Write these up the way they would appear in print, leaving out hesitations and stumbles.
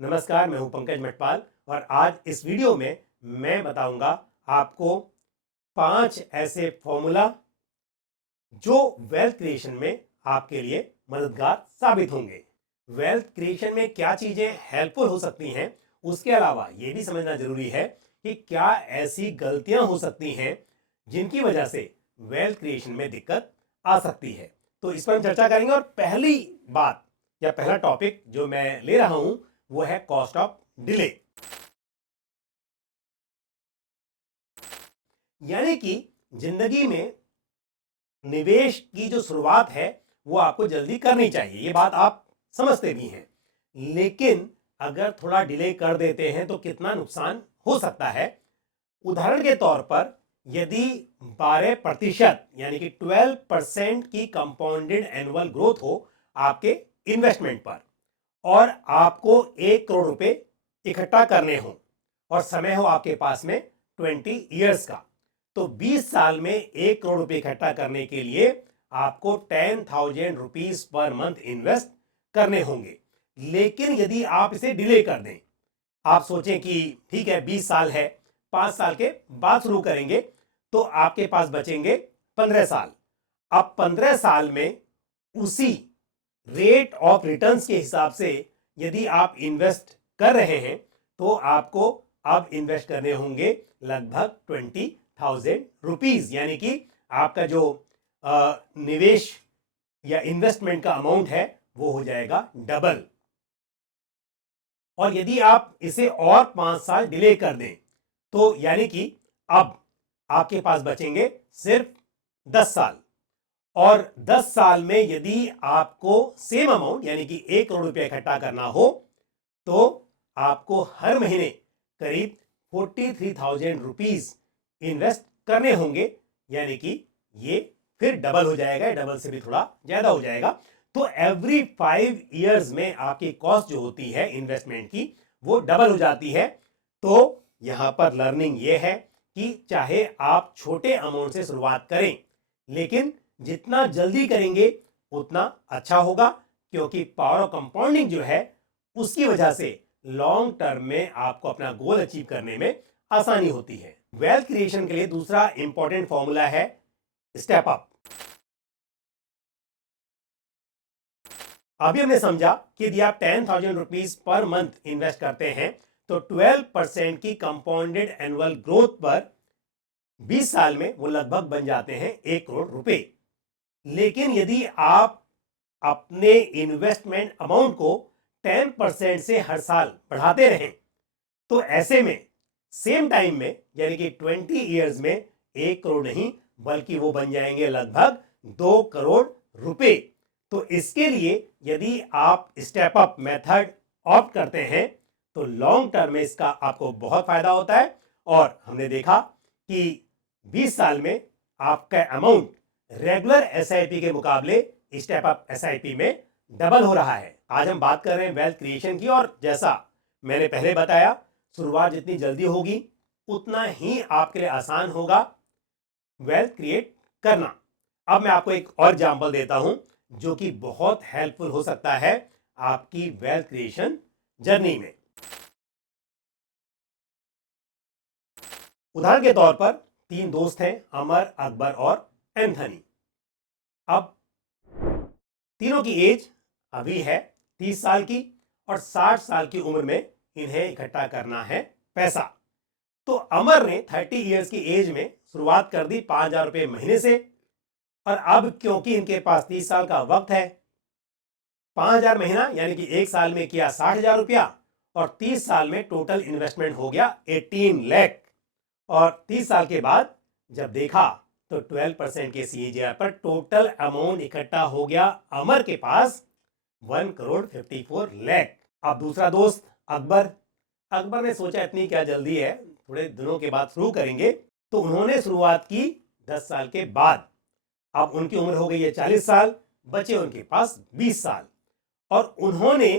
नमस्कार, मैं हूं पंकज मटपाल और आज इस वीडियो में मैं बताऊंगा आपको 5 ऐसे फॉर्मूला जो वेल्थ क्रिएशन में आपके लिए मददगार साबित होंगे। वेल्थ क्रिएशन में क्या चीजें हेल्पफुल हो सकती हैं, उसके अलावा यह भी समझना जरूरी है कि क्या ऐसी गलतियां हो सकती हैं जिनकी वजह से वेल्थ क्रिएशन में दिक्कत आ सकती है। तो इस पर हम चर्चा करेंगे और पहली बात या पहला टॉपिक जो मैं ले रहा हूं वो है कॉस्ट ऑफ डिले। यानी कि जिंदगी में निवेश की जो शुरुआत है वो आपको जल्दी करनी चाहिए, ये बात आप समझते भी हैं, लेकिन अगर थोड़ा डिले कर देते हैं तो कितना नुकसान हो सकता है। उदाहरण के तौर पर यदि 12% यानी कि 12% की कंपाउंडेड एनुअल ग्रोथ हो आपके इन्वेस्टमेंट पर और आपको 1 करोड़ रुपए इकट्ठा करने हो और समय हो आपके पास में 20 ईयर्स का, तो 20 साल में 1 करोड़ रुपए इकट्ठा करने के लिए आपको 10,000 रुपीज पर मंथ इन्वेस्ट करने होंगे। लेकिन यदि आप इसे डिले कर दें, आप सोचें कि ठीक है 20 साल है, 5 साल के बाद शुरू करेंगे, तो आपके पास बचेंगे 15 साल। अब 15 साल में उसी रेट ऑफ रिटर्न्स के हिसाब से यदि आप इन्वेस्ट कर रहे हैं तो आपको अब इन्वेस्ट करने होंगे लगभग 20,000 रुपीज, यानी कि आपका जो निवेश या इन्वेस्टमेंट का अमाउंट है वो हो जाएगा डबल। और यदि आप इसे और 5 साल डिले कर दें तो यानी कि अब आपके पास बचेंगे सिर्फ 10 साल और 10 साल में यदि आपको सेम अमाउंट यानी कि 1 करोड़ रुपया इकट्ठा करना हो तो आपको हर महीने करीब 43,000 रुपीज इन्वेस्ट करने होंगे, यानी कि ये फिर डबल हो जाएगा, डबल से भी थोड़ा ज्यादा हो जाएगा। तो एवरी 5 ईयर्स में आपकी कॉस्ट जो होती है इन्वेस्टमेंट की वो डबल हो जाती है। तो यहां पर लर्निंग ये है कि चाहे आप छोटे अमाउंट से शुरुआत करें, लेकिन जितना जल्दी करेंगे उतना अच्छा होगा, क्योंकि पावर ऑफ कंपाउंडिंग जो है उसकी वजह से लॉन्ग टर्म में आपको अपना गोल अचीव करने में आसानी होती है। वेल्थ क्रिएशन के लिए दूसरा इंपॉर्टेंट फॉर्मूला है स्टेप अप। अभी हमने समझा कि यदि आप 10,000 रुपीज पर मंथ इन्वेस्ट करते हैं तो 12% की कंपाउंडेड एनुअल ग्रोथ पर 20 साल में वो लगभग बन जाते हैं 1 करोड़ रुपए। लेकिन यदि आप अपने इन्वेस्टमेंट अमाउंट को 10% से हर साल बढ़ाते रहें तो ऐसे में सेम टाइम में यानी कि 20 ईयर्स में 1 करोड़ नहीं बल्कि वो बन जाएंगे लगभग 2 करोड़ रुपए। तो इसके लिए यदि आप स्टेप अप मेथड ऑप्ट करते हैं तो लॉन्ग टर्म में इसका आपको बहुत फायदा होता है। और हमने देखा कि 20 साल में आपका अमाउंट रेगुलर एसआईपी के मुकाबले स्टेप अप एसआईपी में डबल हो रहा है। आज हम बात कर रहे हैं वेल्थ क्रिएशन की, और जैसा मैंने पहले बताया शुरुआत जितनी जल्दी होगी उतना ही आपके लिए आसान होगा वेल्थ क्रिएट करना। अब मैं आपको एक और एग्जांपल देता हूं जो कि बहुत हेल्पफुल हो सकता है आपकी वेल्थ क्रिएशन जर्नी में। उदाहरण के तौर पर 3 दोस्त हैं, अमर, अकबर और एंथनी। अब तीनों की एज अभी है 30 साल की और 60 साल की उम्र में इन्हें इकट्ठा करना है पैसा। तो अमर ने 30 ईयर्स की एज में शुरुआत कर दी 5,000 रुपए महीने से, और अब क्योंकि इनके पास 30 साल का वक्त है, 5,000 महीना यानी कि 1 साल में किया 60,000 रुपया और 30 साल में टोटल इन्वेस्टमेंट हो गया 18 लाख। और 30 साल के बाद जब देखा तो 12% के सीएजीआर पर टोटल अमाउंट इकट्ठा हो गया अमर के पास 1,54,00,000। अब दूसरा दोस्त अकबर, अकबर ने सोचा इतनी क्या जल्दी है, थोड़े दिनों के बाद शुरू करेंगे, तो उन्होंने शुरुआत की 10 साल के बाद। अब उनकी उम्र हो गई है 40 साल, बचे उनके पास 20 साल, और उन्होंने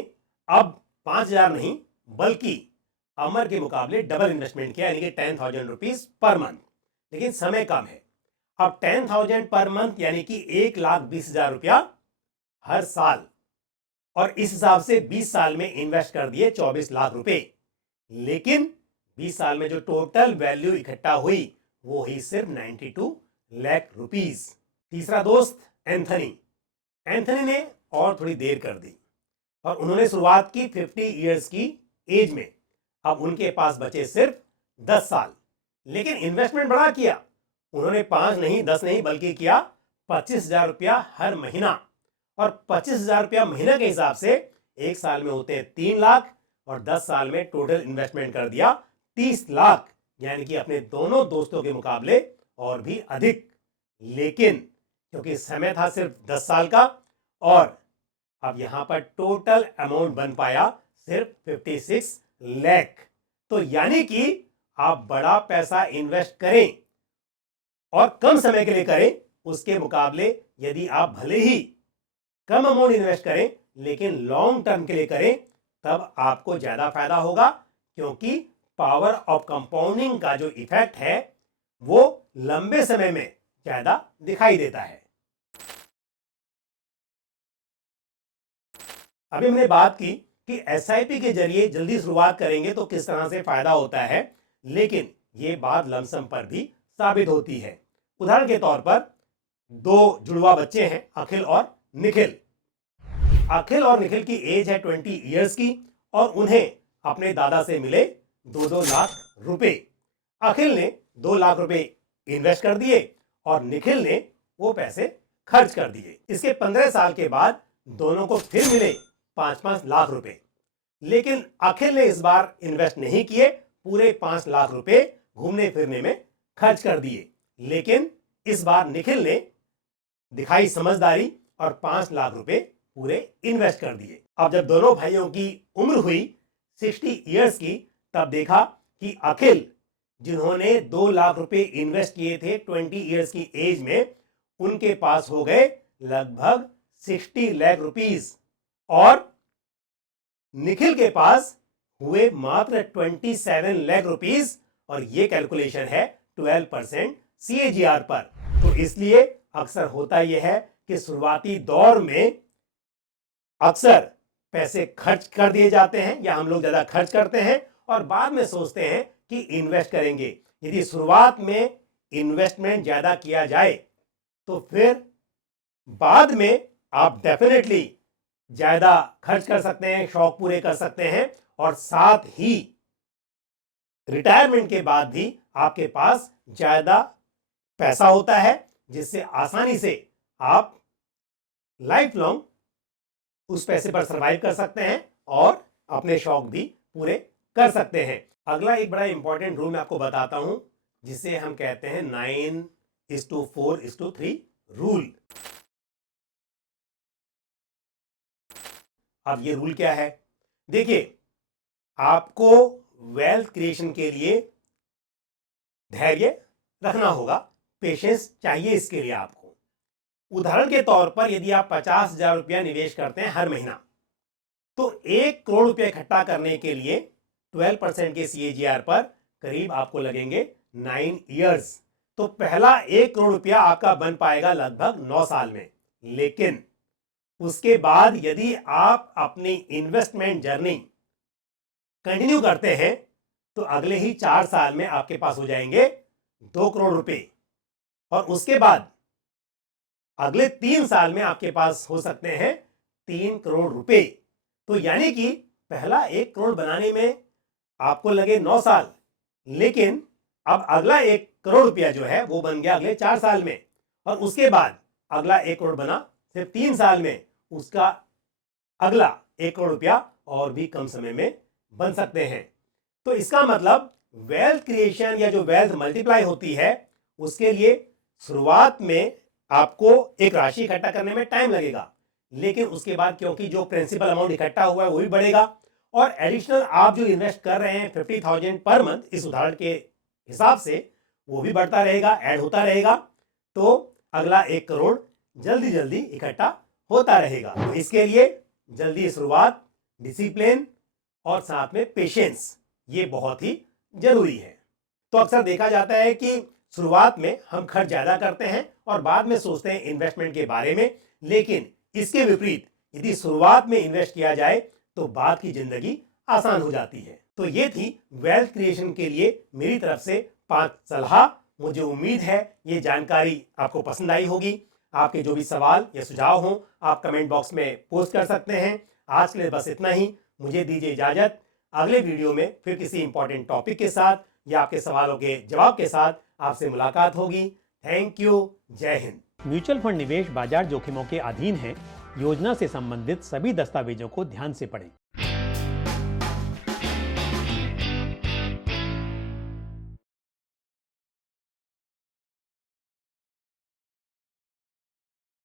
अब 5,000 नहीं बल्कि अमर के मुकाबले डबल इन्वेस्टमेंट किया, यानी कि 10,000 रुपीज पर मंथ। लेकिन समय कम है। अब 10,000 पर मंथ यानी कि 1,20,000 रुपया हर साल और इस हिसाब से 20 साल में इन्वेस्ट कर दिए 24 लाख रुपए, लेकिन 20 साल में जो टोटल वैल्यू इकट्ठा हुई वो हुई सिर्फ 92 लाख रुपीस। तीसरा दोस्त एंथनी ने और थोड़ी देर कर दी और उन्होंने शुरुआत की 50 ईयर्स की एज में। अब उनके पास बचे सिर्फ 10 साल, लेकिन इन्वेस्टमेंट बड़ा किया उन्होंने। 5 नहीं 10 नहीं बल्कि किया 25,000 रुपया हर महीना, और 25,000 रुपया महीने के हिसाब से एक साल में होते हैं 3 लाख, और 10 साल में टोटल इन्वेस्टमेंट कर दिया 30 लाख, यानी कि अपने दोनों दोस्तों के मुकाबले और भी अधिक। लेकिन क्योंकि समय था सिर्फ 10 साल का, और अब यहां पर टोटल अमाउंट बन पाया सिर्फ 56 लाख। तो यानी कि आप बड़ा पैसा इन्वेस्ट करें और कम समय के लिए करें, उसके मुकाबले यदि आप भले ही कम अमाउंट इन्वेस्ट करें लेकिन लॉन्ग टर्म के लिए करें, तब आपको ज्यादा फायदा होगा, क्योंकि पावर ऑफ कंपाउंडिंग का जो इफेक्ट है वो लंबे समय में ज्यादा दिखाई देता है। अभी हमने बात की कि एसआईपी के जरिए जल्दी शुरुआत करेंगे तो किस तरह से फायदा होता है, लेकिन यह बात लमसम पर भी साबित होती है। उदाहरण के तौर पर 2 जुड़वा बच्चे हैं, अखिल और निखिल। अखिल और निखिल की एज है 20 ईयर्स की, और उन्हें अपने दादा से मिले 2-2 लाख रुपए। अखिल ने 2 लाख रुपए इन्वेस्ट कर दिए और निखिल ने वो पैसे खर्च कर दिए। इसके 15 साल के बाद दोनों को फिर मिले 5-5 लाख रुपए, लेकिन अखिल ने इस बार इन्वेस्ट नहीं किए, पूरे 5 लाख रुपए घूमने फिरने में खर्च कर दिए। लेकिन इस बार निखिल ने दिखाई समझदारी और 5 लाख रुपए पूरे इन्वेस्ट कर दिए। अब जब दोनों भाइयों की उम्र हुई 60 ईयर्स की, तब देखा कि अखिल, जिन्होंने 2 लाख रुपए इन्वेस्ट किए थे 20 ईयर्स की एज में, उनके पास हो गए लगभग 60 लाख रुपीस, और निखिल के पास हुए मात्र 27 लाख रुपीस, और यह कैलकुलेशन है 12% CAGR पर। तो इसलिए अक्सर होता यह है कि शुरुआती दौर में अक्सर पैसे खर्च कर दिए जाते हैं, या हम लोग ज्यादा खर्च करते हैं और बाद में सोचते हैं कि इन्वेस्ट करेंगे। यदि शुरुआत में इन्वेस्टमेंट ज्यादा किया जाए तो फिर बाद में आप डेफिनेटली ज्यादा खर्च कर सकते हैं, शौक पूरे कर सकते हैं, और साथ ही रिटायरमेंट के बाद भी आपके पास ज्यादा पैसा होता है, जिससे आसानी से आप लाइफ लॉन्ग उस पैसे पर सरवाइव कर सकते हैं और अपने शौक भी पूरे कर सकते हैं। अगला एक बड़ा इंपॉर्टेंट रूल मैं आपको बताता हूं, जिसे हम कहते हैं 9:4:3 रूल। अब ये रूल क्या है? देखिए, आपको वेल्थ क्रिएशन के लिए धैर्य रखना होगा, पेशेंस चाहिए इसके लिए आपको। उदाहरण के तौर पर यदि आप 50,000 रुपया निवेश करते हैं हर महीना, तो 1 करोड़ रुपया इकट्ठा करने के लिए 12% के CAGR पर करीब आपको लगेंगे 9 ईयर्स। तो पहला 1 करोड़ रुपया आपका बन पाएगा लगभग 9 साल में। लेकिन उसके बाद यदि आप अपनी इन्वेस्टमेंट जर्नी कंटिन्यू करते हैं तो अगले ही 4 साल में आपके पास हो जाएंगे 2 करोड़ रुपए, और उसके बाद अगले 3 साल में आपके पास हो सकते हैं 3 करोड़ रुपए। तो यानी कि पहला 1 करोड़ बनाने में आपको लगे 9 साल, लेकिन अब अगला 1 करोड़ रुपया जो है वो बन गया अगले 4 साल में, और उसके बाद अगला 1 करोड़ बना सिर्फ 3 साल में, उसका अगला 1 करोड़ रुपया और भी कम समय में बन सकते हैं। तो इसका मतलब वेल्थ क्रिएशन या जो वेल्थ मल्टीप्लाई होती है, उसके लिए शुरुआत में आपको एक राशि इकट्ठा करने में टाइम लगेगा, लेकिन उसके बाद क्योंकि जो प्रिंसिपल अमाउंट इकट्ठा हुआ है वो भी बढ़ेगा, और एडिशनल आप जो इन्वेस्ट कर रहे हैं 50,000 पर मंथ, इस उदाहरण के हिसाब से वो भी बढ़ता रहेगा, ऐड होता रहेगा। तो अगला 1 करोड़ जल्दी जल्दी इकट्ठा होता रहेगा। तो इसके लिए जल्दी शुरुआत, डिसिप्लिन और साथ में पेशेंस, ये बहुत ही जरूरी है। तो अक्सर देखा जाता है कि शुरुआत में हम खर्च ज्यादा करते हैं और बाद में सोचते हैं इन्वेस्टमेंट के बारे में, लेकिन इसके विपरीत यदि शुरुआत में इन्वेस्ट किया जाए तो बाद की जिंदगी आसान हो जाती है। तो ये थी वेल्थ क्रिएशन के लिए मेरी तरफ से 5 सलाह। मुझे उम्मीद है ये जानकारी आपको पसंद आई होगी। आपके जो भी सवाल या सुझाव हों आप कमेंट बॉक्स में पोस्ट कर सकते हैं। आज के लिए बस इतना ही, मुझे दीजिए इजाजत। अगले वीडियो में फिर किसी इंपॉर्टेंट टॉपिक के साथ या आपके सवालों के जवाब के साथ आपसे मुलाकात होगी। Thank you. जय हिंद। म्यूचुअल फंड निवेश बाजार जोखिमों के अधीन है। योजना से संबंधित सभी दस्तावेजों को ध्यान से पढ़ें।